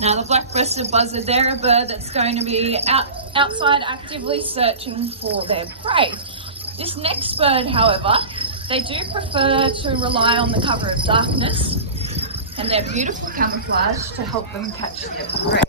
Now the black-breasted buzzard, they're a bird that's going to be outside actively searching for their prey. This next bird, however, they do prefer to rely on the cover of darkness and their beautiful camouflage to help them catch their prey.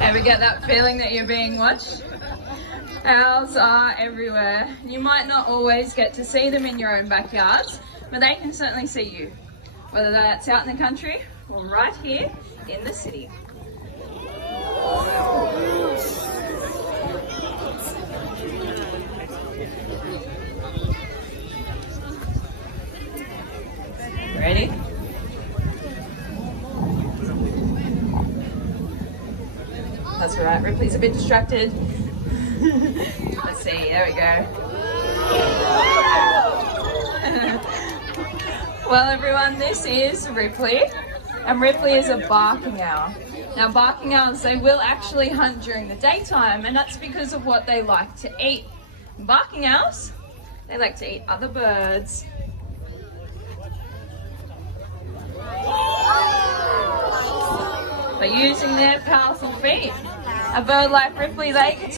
Ever get that feeling that you're being watched? Owls are everywhere. You might not always get to see them in your own backyards, but they can certainly see you, whether that's out in the country or right here in the city. Ready? That's all right, Ripley's a bit distracted. Let's see, there we go. Well everyone, this is Ripley, and Ripley is a barking owl. Now barking owls, they will actually hunt during the daytime, and that's because of what they like to eat. Barking owls, they like to eat other birds. By using their powerful feet. A bird like Ripley, they can